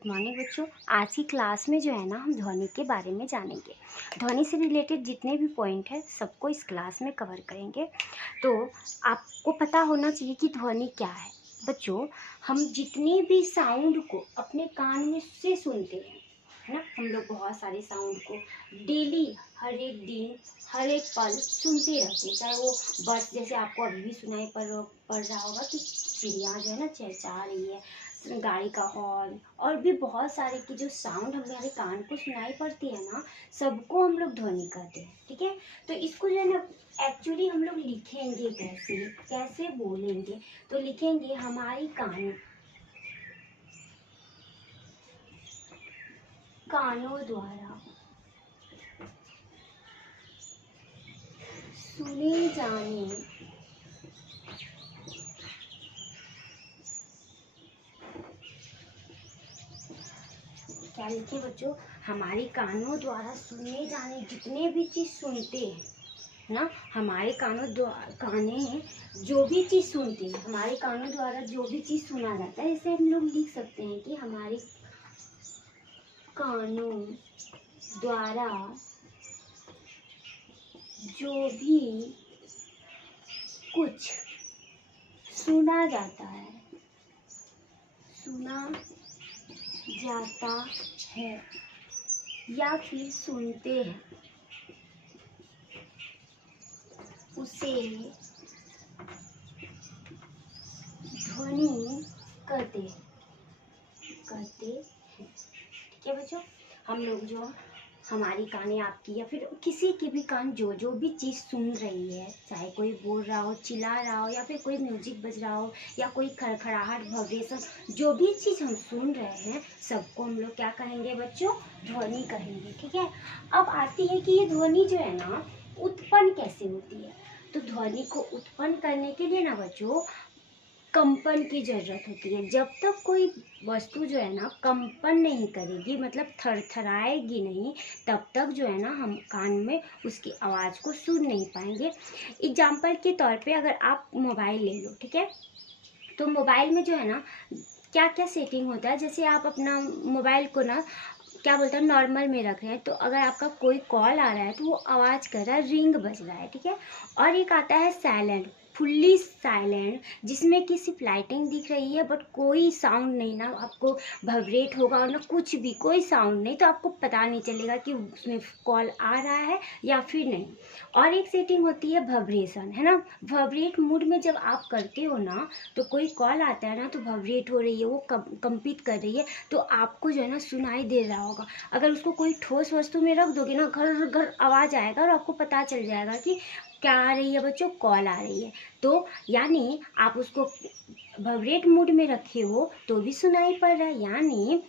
Good morning बच्चों। आज की क्लास में जो है ना हम ध्वनि के बारे में जानेंगे। ध्वनि से रिलेटेड जितने भी पॉइंट है सबको इस क्लास में कवर करेंगे। तो आपको पता होना चाहिए कि ध्वनि क्या है। बच्चों, हम जितने भी साउंड को अपने कान में से सुनते हैं, है ना, हम लोग बहुत सारे साउंड को डेली हर एक दिन हर एक पल सुनते रहते हैं। चाहे वो बस जैसे आपको अभी भी सुनाई पड़ रहा होगा कि चिड़िया जो है ना चहचहा रही है, गाड़ी का हॉर्न और भी बहुत सारे की जो साउंड हमारे कान को सुनाई पड़ती है ना, सबको हम लोग ध्वनि कहते हैं। ठीक है, तो इसको जो है ना एक्चुअली हम लोग लिखेंगे कैसे कैसे बोलेंगे, तो लिखेंगे हमारी कानों द्वारा सुने जाने क्या लिखे बच्चों, हमारी कानों द्वारा सुने जाने जितने भी चीज़ सुनते हैं ना, हमारे काने जो भी चीज़ सुनते हैं, हमारे कानों द्वारा जो भी चीज़ सुना जाता है, इसे हम लोग लिख सकते हैं कि हमारे कानों द्वारा जो भी कुछ सुना जाता है या फिर सुनते हैं, उसे ध्वनि कहते हैं। ठीक है बच्चों, हम लोग जो हमारी काने आपकी या फिर किसी की भी कान जो भी चीज़ सुन रही है, चाहे कोई बोल रहा हो, चिल्ला रहा हो, या फिर कोई म्यूजिक बज रहा हो, या कोई खड़खड़ाहट वाइब्रेशन, जो भी चीज़ हम सुन रहे हैं सबको हम लोग क्या कहेंगे बच्चों, ध्वनि कहेंगे। ठीक है, अब आती है कि ये ध्वनि जो है ना उत्पन्न कैसे होती है। तो ध्वनि को उत्पन्न करने के लिए ना बच्चों कंपन की ज़रूरत होती है। जब तक कोई वस्तु जो है ना कंपन नहीं करेगी, मतलब थरथराएगी नहीं, तब तक जो है ना हम कान में उसकी आवाज़ को सुन नहीं पाएंगे। एग्जाम्पल के तौर पे अगर आप मोबाइल ले लो, ठीक है, तो मोबाइल में जो है ना क्या क्या सेटिंग होता है, जैसे आप अपना मोबाइल को ना क्या बोलते हैं नॉर्मल में रख रहे हैं, तो अगर आपका कोई कॉल आ रहा है तो वो आवाज़ कर रहा है, रिंग बज रहा है। ठीक है, और एक आता है साइलेंट, फुल्ली साइलेंट, जिसमें कि सिर्फ लाइटिंग दिख रही है बट कोई साउंड नहीं, ना आपको वाइब्रेट होगा और ना कुछ भी, कोई साउंड नहीं, तो आपको पता नहीं चलेगा कि उसमें कॉल आ रहा है या फिर नहीं। और एक सेटिंग होती है वाइब्रेशन, है ना, वाइब्रेट मूड में जब आप करते हो ना, तो कोई कॉल आता है ना तो वाइब्रेट हो रही है, वो कंपित कर रही है, तो आपको जो है ना सुनाई दे रहा होगा। अगर उसको कोई ठोस वस्तु में रख दोगे ना, घर घर आवाज़ आएगा और आपको पता चल जाएगा कि क्या आ रही है बच्चों, कॉल आ रही है। तो यानी आप उसको वाइब्रेट मूड में रखे हो तो भी सुनाई पड़ रहा है। यानी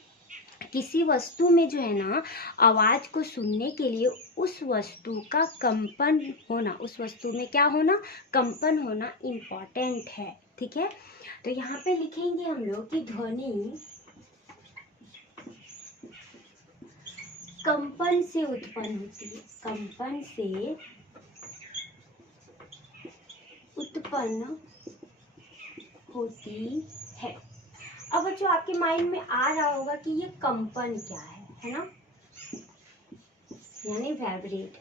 किसी वस्तु में जो है ना आवाज़ को सुनने के लिए उस वस्तु का कंपन होना, उस वस्तु में क्या होना, कंपन होना इम्पॉर्टेंट है। ठीक है, तो यहाँ पे लिखेंगे हम लोग कि ध्वनि कंपन से उत्पन्न होती है, कंपन से उत्पन्न होती है। अब बच्चों आपके माइंड में आ रहा होगा कि ये कंपन क्या है ना, यानी वाइब्रेट।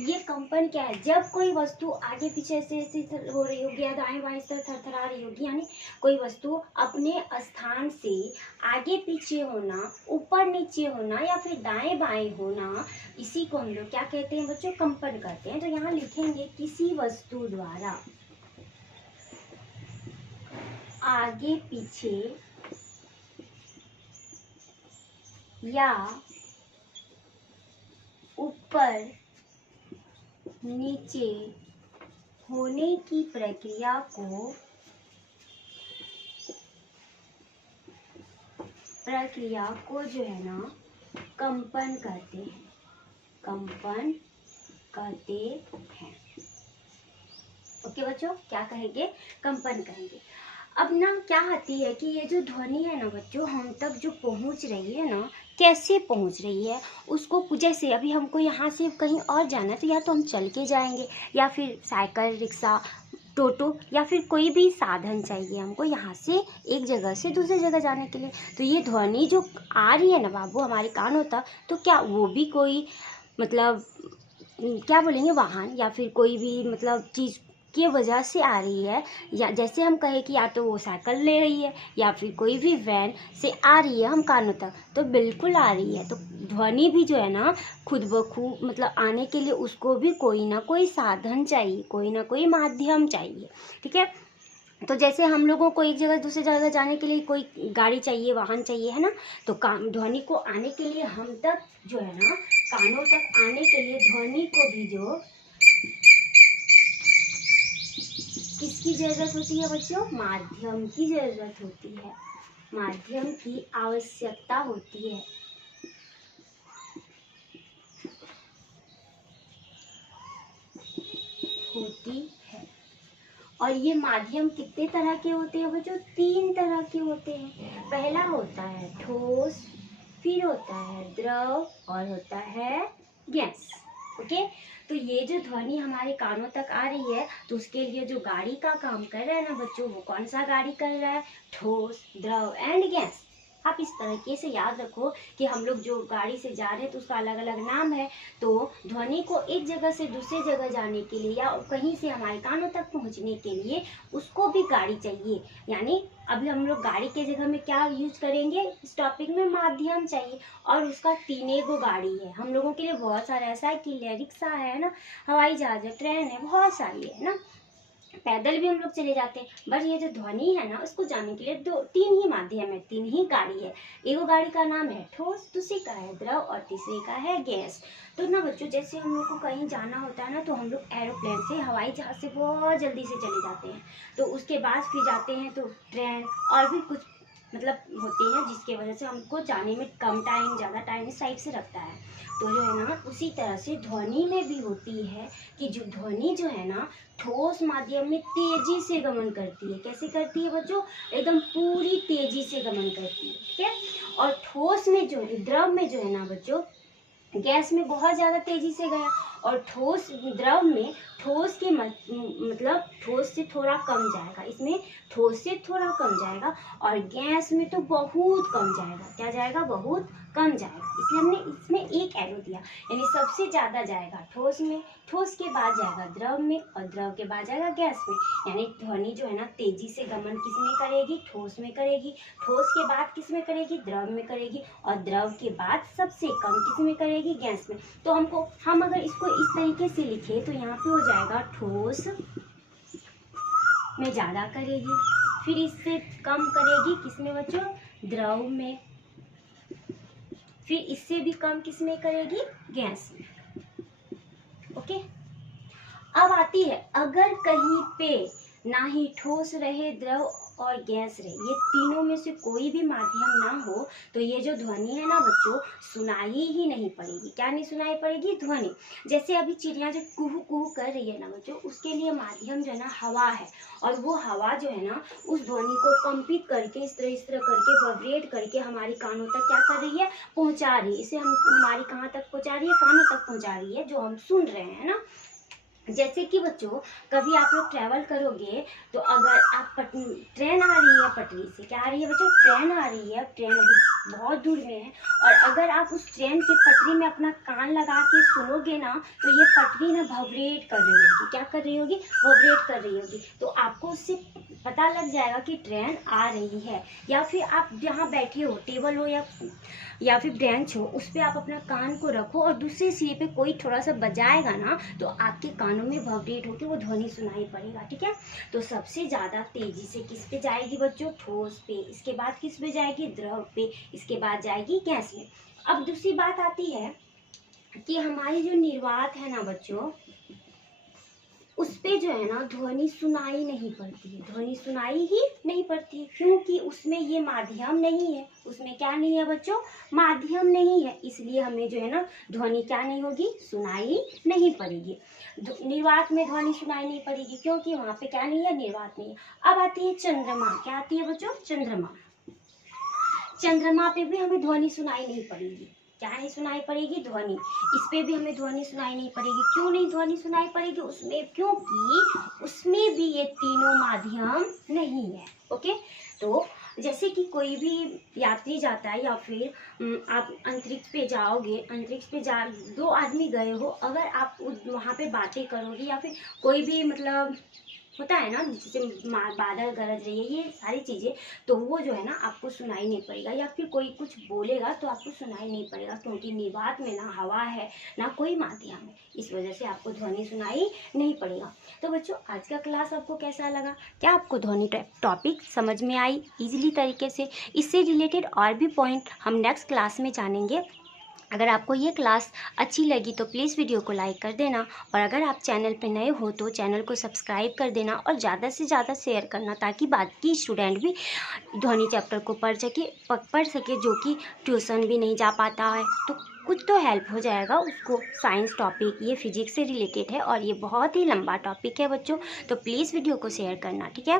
ये कंपन क्या है, जब कोई वस्तु आगे पीछे से हो रही होगी या दाएं बाएं से थरथरा रही होगी, यानी कोई वस्तु अपने स्थान से आगे पीछे होना, ऊपर नीचे होना या फिर दाएं बाएं होना, इसी को हम लोग क्या कहते हैं बच्चों, कंपन कहते हैं। तो यहाँ लिखेंगे किसी वस्तु द्वारा आगे पीछे या ऊपर नीचे होने की प्रक्रिया को जो है ना कंपन कहते हैं, कंपन कहते हैं। ओके बच्चों, क्या कहेंगे, कंपन कहेंगे। अब ना क्या आती है कि ये जो ध्वनि है ना बच्चों हम तक जो पहुंच रही है ना, कैसे पहुंच रही है उसको, जैसे अभी हमको यहाँ से कहीं और जाना है तो या तो हम चल के जाएंगे या फिर साइकिल, रिक्शा, टोटो या फिर कोई भी साधन चाहिए हमको यहाँ से एक जगह से दूसरी जगह जाने के लिए। तो ये ध्वनि जो आ रही है ना बाबू हमारे कानों तक, तो क्या वो भी कोई मतलब क्या बोलेंगे वाहन या फिर कोई भी मतलब चीज़ की वजह से आ रही है, या जैसे हम कहें कि या तो वो साइकिल ले रही है या फिर कोई भी वैन से आ रही है हम कानों तक, तो बिल्कुल आ रही है। तो ध्वनि भी जो है ना खुद ब खुद मतलब आने के लिए उसको भी कोई ना कोई साधन चाहिए, कोई ना कोई माध्यम चाहिए, ठीक है। तो जैसे हम लोगों को एक जगह दूसरी जगह जाने के लिए कोई गाड़ी चाहिए, वाहन चाहिए, है ना। तो ध्वनि को आने के लिए हम तक जो है ना, कानों तक आने के लिए ध्वनि को भी जो किसकी जरूरत होती है बच्चों? माध्यम की जरूरत होती है, माध्यम की आवश्यकता होती है। और ये माध्यम कितने तरह के होते हैं बच्चों? 3 तरह के होते हैं। पहला होता है ठोस, फिर होता है द्रव और होता है गैस। ओके, तो ये जो ध्वनि हमारे कानों तक आ रही है, तो उसके लिए जो गाड़ी का काम कर रहा है ना बच्चों, वो कौन सा गाड़ी कर रहा है? ठोस, द्रव एंड गैस। आप इस तरीके से याद रखो कि हम लोग जो गाड़ी से जा रहे हैं तो उसका अलग अलग नाम है। तो ध्वनि को एक जगह से दूसरी जगह जाने के लिए या कहीं से हमारे कानों तक पहुंचने के लिए उसको भी गाड़ी चाहिए। यानी अभी हम लोग गाड़ी के जगह में क्या यूज करेंगे इस टॉपिक में? माध्यम चाहिए। और उसका 3 गो गाड़ी है हम लोगों के लिए, बहुत सारा है, साइकिल है, रिक्शा है ना, हवाई जहाज है, ट्रेन है, बहुत सारी है ना, पैदल भी हम लोग चले जाते हैं। बट ये जो ध्वनि है ना, उसको जाने के लिए 3 ही माध्यम है, 3 ही गाड़ी है। एगो गाड़ी का नाम है ठोस, दूसरी का है द्रव और तीसरे का है गैस। तो ना बच्चों जैसे हम लोग को कहीं जाना होता है ना, तो हम लोग एरोप्लेन से, हवाई जहाज से बहुत जल्दी से चले जाते हैं। तो उसके बाद फिर जाते हैं तो ट्रेन और भी कुछ मतलब होते हैं जिसके वजह से हमको जाने में कम टाइम, ज़्यादा टाइम इस टाइप से लगता है। तो जो है ना उसी तरह से ध्वनि में भी होती है कि जो ध्वनि जो है ना ठोस माध्यम में तेजी से गमन करती है। कैसे करती है बच्चों? एकदम पूरी तेजी से गमन करती है, ठीक है। और ठोस में जो है, द्रव में जो है ना बच्चों, गैस में बहुत ज़्यादा तेजी से गया, और ठोस द्रव में ठोस के मतलब ठोस से थोड़ा कम जाएगा, इसमें ठोस से थोड़ा कम जाएगा, और गैस में तो बहुत कम जाएगा। क्या जाएगा? बहुत कम जाएगा। इसलिए हमने इसमें एक एरो दिया, यानी सबसे ज़्यादा जाएगा ठोस में, ठोस के बाद जाएगा द्रव में, और द्रव के बाद जाएगा गैस में। यानी ध्वनि जो है ना तेजी से गमन किस में करेगी? ठोस में करेगी। ठोस के बाद किस में करेगी? द्रव में करेगी। और द्रव के बाद सबसे कम किस में करेगी? गैस में। तो हम अगर इसको इस तरीके से लिखे तो यहाँ पे हो जाएगा ठोस में ज़्यादा करेगी, फिर इससे कम करेगी किसमें बच्चों? द्रव में, फिर इससे भी कम किसमें करेगी? गैस में। ओके, अब आती है अगर कहीं पे ना ही ठोस रहे, द्रव और गैस रहे, ये तीनों में से कोई भी माध्यम ना हो, तो ये जो ध्वनि है ना बच्चों सुनाई ही नहीं पड़ेगी। क्या नहीं सुनाई पड़ेगी? ध्वनि। जैसे अभी चिड़िया जो कुहू कुहू कर रही है ना बच्चों, उसके लिए माध्यम जो है ना हवा है, और वो हवा जो है ना उस ध्वनि को कंपित करके इस तरह करके वाइब्रेट करके हमारी कानों तक क्या कर रही है? पहुंचा रही है। इसे हम हमारी कहाँ तक पहुंचा रही है? कानों तक पहुंचा रही है, जो हम सुन रहे हैं ना। जैसे कि बच्चों कभी आप लोग ट्रैवल करोगे तो अगर आप ट्रेन आ रही है पटरी से, क्या आ रही है बच्चों? ट्रेन आ रही है, ट्रेन अभी बहुत दूर में है, और अगर आप उस ट्रेन की पटरी में अपना कान लगा के सुनोगे ना, तो ये पटरी ना वाइब्रेट कर रही होगी। क्या कर रही होगी? वाइब्रेट कर रही होगी। तो आपको उससे पता लग जाएगा कि ट्रेन आ रही है। या फिर आप जहाँ बैठे हो, टेबल हो या फिर बेंच हो, उस पर आप अपना कान को रखो और दूसरी सीट पे कोई थोड़ा सा बजाएगा ना, तो आपके कानों में वाइब्रेट होकर वो ध्वनि सुनाई पड़ेगा, ठीक है। तो सबसे ज़्यादा तेजी से किस पे जाएगी बच्चों? ठोस पे, इसके बाद किस पे जाएगी? द्रव पे, इसके बाद जाएगी गैस में। अब दूसरी बात आती है कि हमारी जो निर्वात है ना बच्चों, उस पे जो है ना ध्वनि सुनाई नहीं पड़ती है, ध्वनि सुनाई ही नहीं पड़ती है, क्योंकि उसमें ये माध्यम नहीं है। उसमें क्या नहीं है बच्चों? माध्यम नहीं है, इसलिए हमें जो है ना ध्वनि क्या नहीं होगी? सुनाई नहीं पड़ेगी। निर्वात में ध्वनि सुनाई नहीं पड़ेगी क्योंकि वहाँ पे क्या नहीं है? निर्वात नहीं है। अब आती है चंद्रमा। क्या आती है बच्चों? चंद्रमा। चंद्रमा पे भी हमें ध्वनि सुनाई नहीं पड़ेगी। क्या नहीं सुनाई पड़ेगी? ध्वनि। इस पे भी हमें ध्वनि सुनाई नहीं पड़ेगी। क्यों नहीं ध्वनि सुनाई पड़ेगी उसमें? क्योंकि उसमें भी ये तीनों माध्यम नहीं है। ओके, तो जैसे कि कोई भी यात्री जाता है या फिर आप अंतरिक्ष पे जाओगे, अंतरिक्ष पे जा 2 आदमी गए हो, अगर आप वहाँ पे बातें करोगे या फिर कोई भी मतलब होता है ना, जैसे बादल गरज रही है, ये सारी चीज़ें, तो वो जो है ना आपको सुनाई नहीं पड़ेगा, या फिर कोई कुछ बोलेगा तो आपको सुनाई नहीं पड़ेगा, क्योंकि निर्वात में ना हवा है ना कोई माध्यम है, इस वजह से आपको ध्वनि सुनाई नहीं पड़ेगा। तो बच्चों, आज का क्लास आपको कैसा लगा? क्या आपको ध्वनि टॉपिक समझ में आई इजीली तरीके से? इससे रिलेटेड और भी पॉइंट हम नेक्स्ट क्लास में जानेंगे। अगर आपको ये क्लास अच्छी लगी तो प्लीज़ वीडियो को लाइक कर देना, और अगर आप चैनल पर नए हो तो चैनल को सब्सक्राइब कर देना और ज़्यादा से ज़्यादा शेयर करना, ताकि बाकी स्टूडेंट भी ध्वनि चैप्टर को पढ़ सके जो कि ट्यूशन भी नहीं जा पाता है, तो कुछ तो हेल्प हो जाएगा उसको। साइंस टॉपिक, ये फिजिक्स से रिलेटेड है और ये बहुत ही लंबा टॉपिक है बच्चों, तो प्लीज़ वीडियो को शेयर करना, ठीक है।